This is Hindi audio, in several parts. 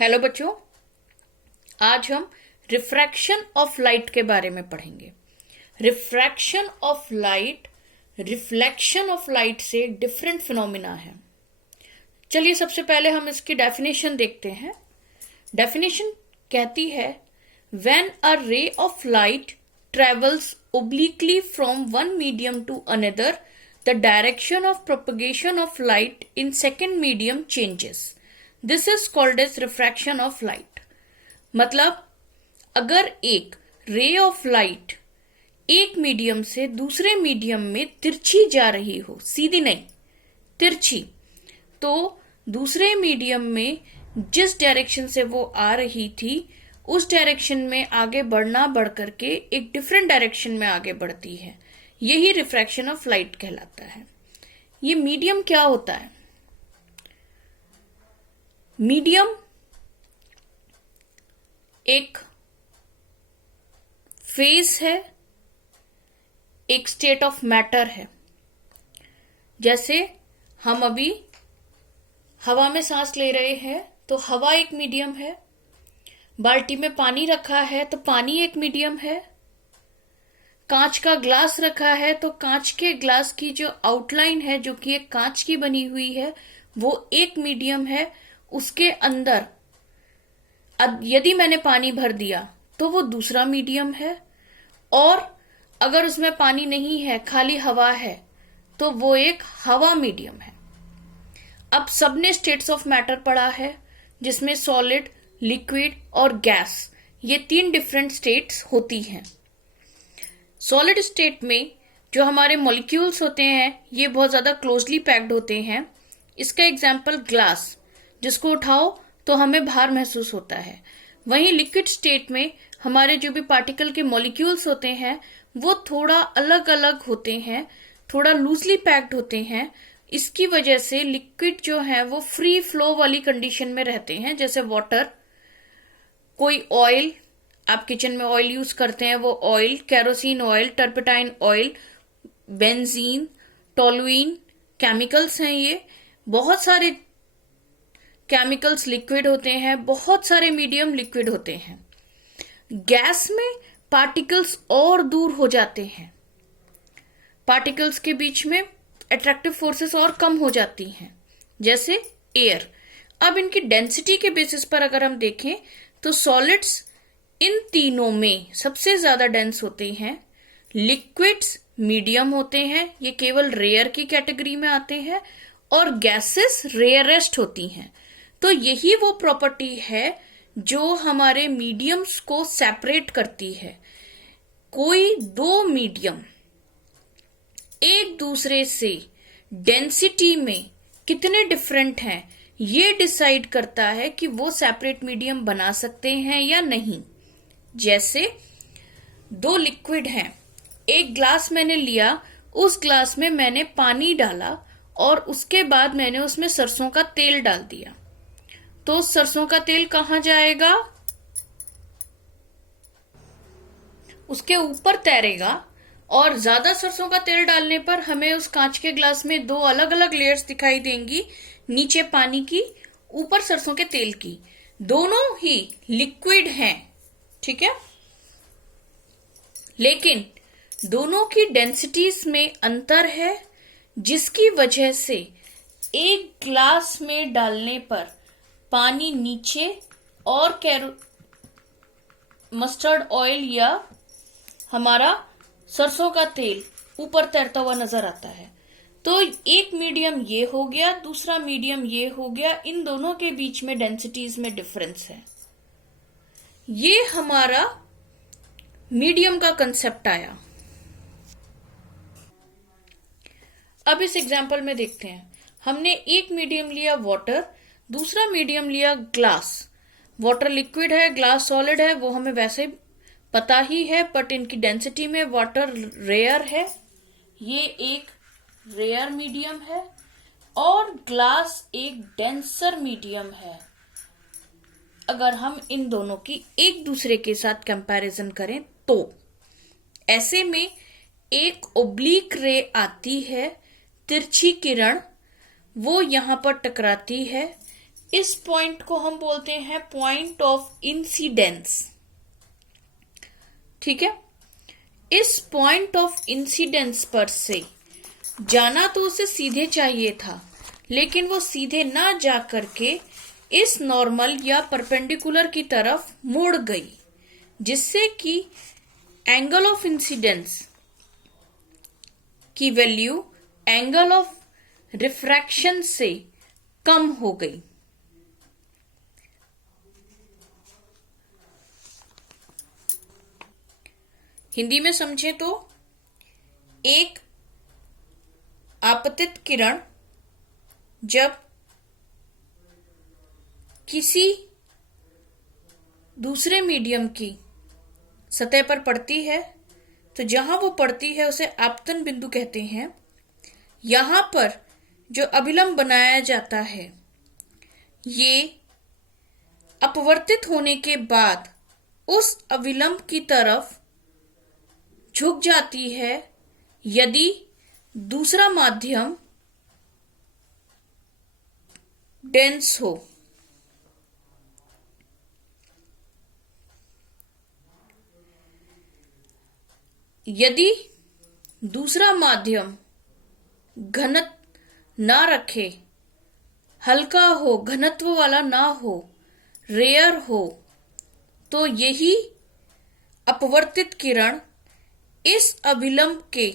हेलो बच्चों, आज हम रिफ्रैक्शन ऑफ लाइट के बारे में पढ़ेंगे। Refraction of light reflection of light से डिफरेंट फिनोमिना है। चलिए सबसे पहले हम इसकी डेफिनेशन देखते हैं। डेफिनेशन कहती है when a ray of light travels obliquely from one medium to another, the direction of propagation of light in second medium changes. This is called as refraction of light. मतलब अगर एक रे ऑफ लाइट एक मीडियम से दूसरे मीडियम में तिरछी जा रही हो, सीधी नहीं तिरछी, तो दूसरे मीडियम में जिस डायरेक्शन से वो आ रही थी उस डायरेक्शन में आगे बढ़ना बढ़ करके एक डिफरेंट डायरेक्शन में आगे बढ़ती है। यही रिफ्रैक्शन ऑफ लाइट कहलाता है। ये मीडियम क्या होता है? मीडियम एक फेज है, एक स्टेट ऑफ मैटर है। जैसे हम अभी हवा में सांस ले रहे हैं तो हवा एक मीडियम है, बाल्टी में पानी रखा है तो पानी एक मीडियम है, कांच का ग्लास रखा है तो कांच के ग्लास की जो आउटलाइन है जो कि एक कांच की बनी हुई है वो एक मीडियम है। उसके अंदर यदि मैंने पानी भर दिया तो वो दूसरा मीडियम है, और अगर उसमें पानी नहीं है खाली हवा है तो वो एक हवा मीडियम है। अब सबने स्टेट्स ऑफ मैटर पढ़ा है जिसमें सॉलिड, लिक्विड और गैस, ये तीन डिफरेंट स्टेट्स होती हैं। सॉलिड स्टेट में जो हमारे मॉलिक्यूल्स होते हैं ये बहुत ज्यादा क्लोजली पैक्ड होते हैं। इसका एग्जांपल ग्लास, जिसको उठाओ तो हमें भार महसूस होता है। वहीं लिक्विड स्टेट में हमारे जो भी पार्टिकल के मॉलिक्यूल्स होते हैं वो थोड़ा अलग अलग होते हैं, थोड़ा लूजली पैक्ड होते हैं। इसकी वजह से लिक्विड जो है वो फ्री फ्लो वाली कंडीशन में रहते हैं। जैसे वाटर, कोई ऑयल, आप किचन में ऑयल यूज करते हैं वो oil, kerosene oil, turpentine oil, benzene, toluene, chemicals हैं। ये बहुत सारे केमिकल्स लिक्विड होते हैं, बहुत सारे मीडियम लिक्विड होते हैं। गैस में पार्टिकल्स और दूर हो जाते हैं, पार्टिकल्स के बीच में अट्रैक्टिव फोर्सेस और कम हो जाती हैं, जैसे एयर। अब इनकी डेंसिटी के बेसिस पर अगर हम देखें तो सॉलिड्स इन तीनों में सबसे ज्यादा डेंस होते हैं, लिक्विड्स मीडियम होते हैं, ये केवल रेयर की कैटेगरी में आते हैं, और गैसेस रेयरेस्ट होती हैं। तो यही वो प्रॉपर्टी है जो हमारे मीडियम्स को सेपरेट करती है। कोई दो मीडियम एक दूसरे से डेंसिटी में कितने डिफरेंट हैं ये डिसाइड करता है कि वो सेपरेट मीडियम बना सकते हैं या नहीं। जैसे दो लिक्विड हैं, एक ग्लास मैंने लिया, उस ग्लास में मैंने पानी डाला और उसके बाद मैंने उसमें सरसों का तेल डाल दिया, तो सरसों का तेल कहां जाएगा? उसके ऊपर तैरेगा। और ज्यादा सरसों का तेल डालने पर हमें उस कांच के ग्लास में दो अलग अलग लेयर्स दिखाई देंगी, नीचे पानी की, ऊपर सरसों के तेल की। दोनों ही लिक्विड हैं, ठीक है, लेकिन दोनों की डेंसिटीज में अंतर है, जिसकी वजह से एक ग्लास में डालने पर पानी नीचे और मस्टर्ड ऑयल या हमारा सरसों का तेल ऊपर तैरता हुआ नजर आता है। तो एक मीडियम ये हो गया, दूसरा मीडियम ये हो गया, इन दोनों के बीच में डेंसिटीज में डिफरेंस है। ये हमारा मीडियम का कंसेप्ट आया। अब इस एग्जांपल में देखते हैं, हमने एक मीडियम लिया वाटर, दूसरा मीडियम लिया ग्लास। वाटर लिक्विड है, ग्लास सॉलिड है, वो हमें वैसे पता ही है, बट इनकी डेंसिटी में वाटर रेयर है, ये एक रेयर मीडियम है, और ग्लास एक डेंसर मीडियम है। अगर हम इन दोनों की एक दूसरे के साथ कंपैरिजन करें तो ऐसे में एक ओब्लीक रे आती है, तिरछी किरण, वो यहां पर टकराती है, इस पॉइंट को हम बोलते हैं पॉइंट ऑफ इंसिडेंस। ठीक है, इस पॉइंट ऑफ इंसिडेंस पर से जाना तो उसे सीधे चाहिए था, लेकिन वो सीधे ना जा करके इस नॉर्मल या परपेंडिकुलर की तरफ मुड़ गई, जिससे कि एंगल ऑफ इंसिडेंस की वैल्यू एंगल ऑफ रिफ्रैक्शन से कम हो गई। हिंदी में समझे तो एक आपतित किरण जब किसी दूसरे मीडियम की सतह पर पड़ती है तो जहां वो पड़ती है उसे आपतन बिंदु कहते हैं। यहां पर जो अभिलंब बनाया जाता है ये अपवर्तित होने के बाद उस अभिलंब की तरफ झुक जाती है यदि दूसरा माध्यम डेंस हो। यदि दूसरा माध्यम घनत्व ना रखे, हल्का हो, घनत्व वाला ना हो, रेयर हो, तो यही अपवर्तित किरण इस अभिलंब के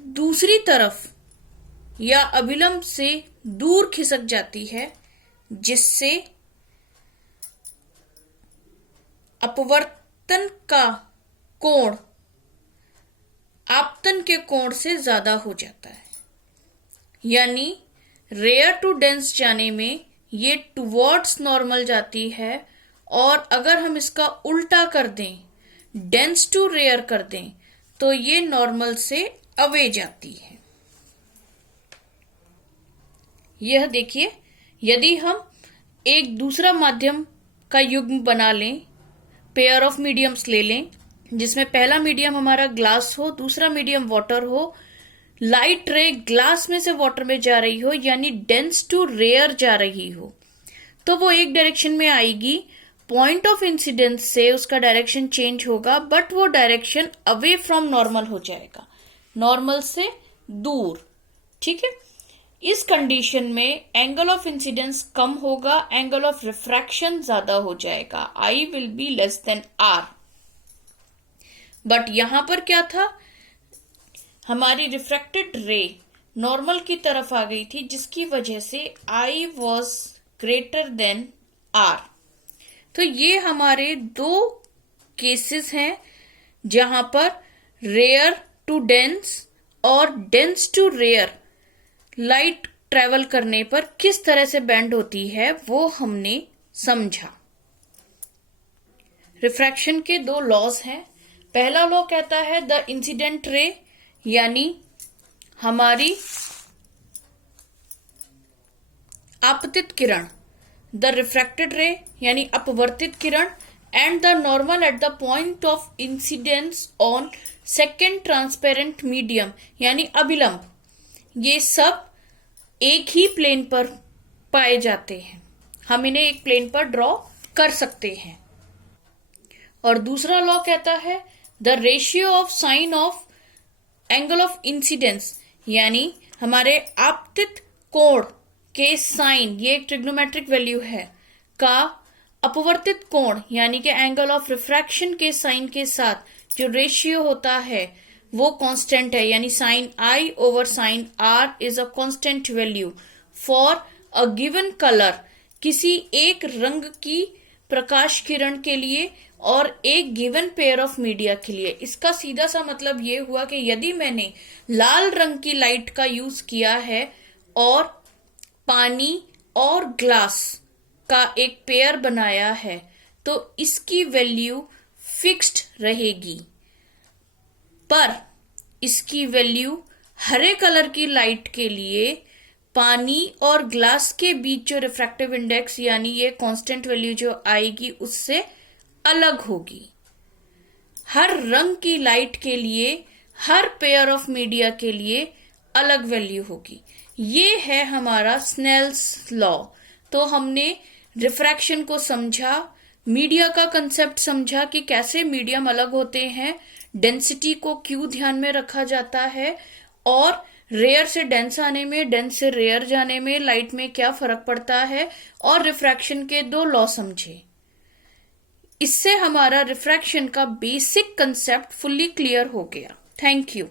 दूसरी तरफ या अभिलंब से दूर खिसक जाती है, जिससे अपवर्तन का कोण आपतन के कोण से ज्यादा हो जाता है। यानी रेयर टू डेंस जाने में ये टुवर्ड्स नॉर्मल जाती है, और अगर हम इसका उल्टा कर दें, डेंस टू रेयर कर दें, तो ये नॉर्मल से अवे जाती है। यह देखिए, यदि हम एक दूसरा माध्यम का युग्म बना लें, पेयर ऑफ मीडियम्स ले लें, जिसमें पहला मीडियम हमारा ग्लास हो, दूसरा मीडियम वाटर हो, लाइट रे ग्लास में से वाटर में जा रही हो, यानी डेंस टू रेयर जा रही हो, तो वो एक डायरेक्शन में आएगी। पॉइंट ऑफ इंसिडेंस से उसका डायरेक्शन चेंज होगा, बट वो डायरेक्शन अवे फ्रॉम नॉर्मल हो जाएगा, नॉर्मल से दूर। ठीक है, इस कंडीशन में एंगल ऑफ इंसिडेंस कम होगा, एंगल ऑफ रिफ्रैक्शन ज्यादा हो जाएगा, I will be less than R। But यहां पर क्या था, हमारी रिफ्रैक्टेड रे नॉर्मल की तरफ आ गई थी, जिसकी वजह से I was greater than R। तो ये हमारे दो केसेस हैं जहां पर रेयर टू डेंस और dense to rare light travel करने पर किस तरह से बेंड होती है वो हमने समझा। रिफ्रैक्शन के दो लॉज हैं। पहला लॉ कहता है द इंसिडेंट रे, यानी हमारी आपतित किरण, द रिफ्रैक्टेड रे यानी अपवर्तित किरण, and the normal at the point of incidence on second transparent medium यानी अभिलंब, ये सब एक ही प्लेन पर पाए जाते हैं। हम इन्हें एक प्लेन पर ड्रॉ कर सकते हैं। और दूसरा लॉ कहता है the ratio of sine of angle of incidence, यानी हमारे आपतित कोण के साइन, ये एक ट्रिग्नोमेट्रिक वैल्यू है, का अपवर्तित कोण यानी कि एंगल ऑफ रिफ्रैक्शन के साइन के साथ जो रेशियो होता है वो कांस्टेंट है, यानी sine I over sine R is a constant value for a given colour, किसी एक रंग की प्रकाश किरण के लिए और एक गिवन पेयर ऑफ मीडिया के लिए। इसका सीधा सा मतलब ये हुआ कि यदि मैंने लाल रंग की लाइट का यूज किया है और पानी और ग्लास का एक पेयर बनाया है, तो इसकी वैल्यू फिक्स्ड रहेगी, पर इसकी वैल्यू हरे कलर की लाइट के लिए पानी और ग्लास के बीच जो रिफ्रैक्टिव इंडेक्स यानी ये कांस्टेंट वैल्यू जो आएगी उससे अलग होगी। हर रंग की लाइट के लिए, हर पेयर ऑफ मीडिया के लिए अलग वैल्यू होगी। ये है हमारा स्नेल्स लॉ। तो हमने रिफ्रैक्शन को समझा, मीडिया का कंसेप्ट समझा कि कैसे मीडियम अलग होते हैं, डेंसिटी को क्यों ध्यान में रखा जाता है, और रेयर से डेंस आने में, डेंस से रेयर जाने में लाइट में क्या फर्क पड़ता है, और रिफ्रैक्शन के 2 लॉ समझे। इससे हमारा रिफ्रैक्शन का बेसिक कंसेप्ट फुल्ली क्लियर हो गया। Thank you.